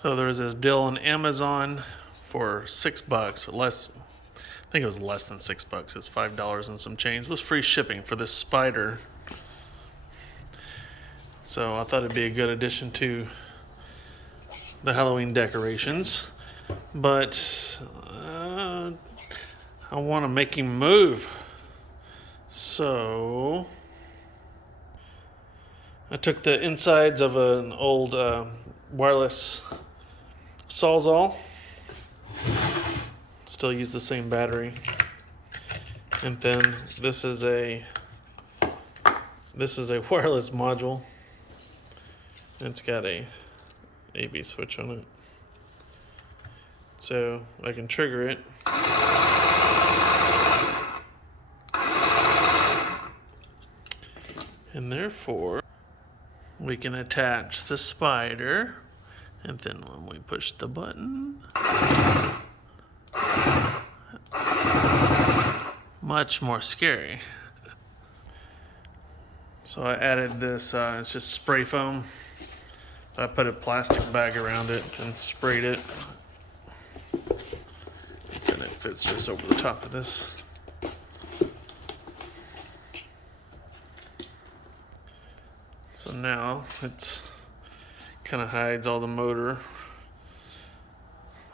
So there was this deal on Amazon for $6, less. I think it was less than $6. It's $5 and some change. It was free shipping for this spider. So I thought it'd be a good addition to the Halloween decorations. But I want to make him move. So I took the insides of an old wireless Sawzall. Still use the same battery. And then this is a wireless module. It's got a AB switch on it. So I can trigger it. And therefore we can attach the spider, and then when we push the button, much more scary. So I added this, it's just spray foam. I put a plastic bag around it and sprayed it. And it fits just over the top of this. So now it's kind of hides all the motor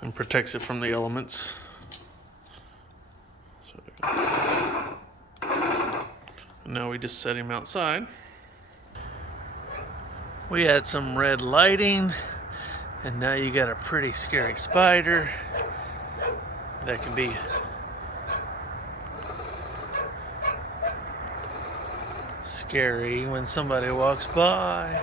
and protects it from the elements. So now we just set him outside. We had some red lighting, and now you got a pretty scary spider that can be scary when somebody walks by.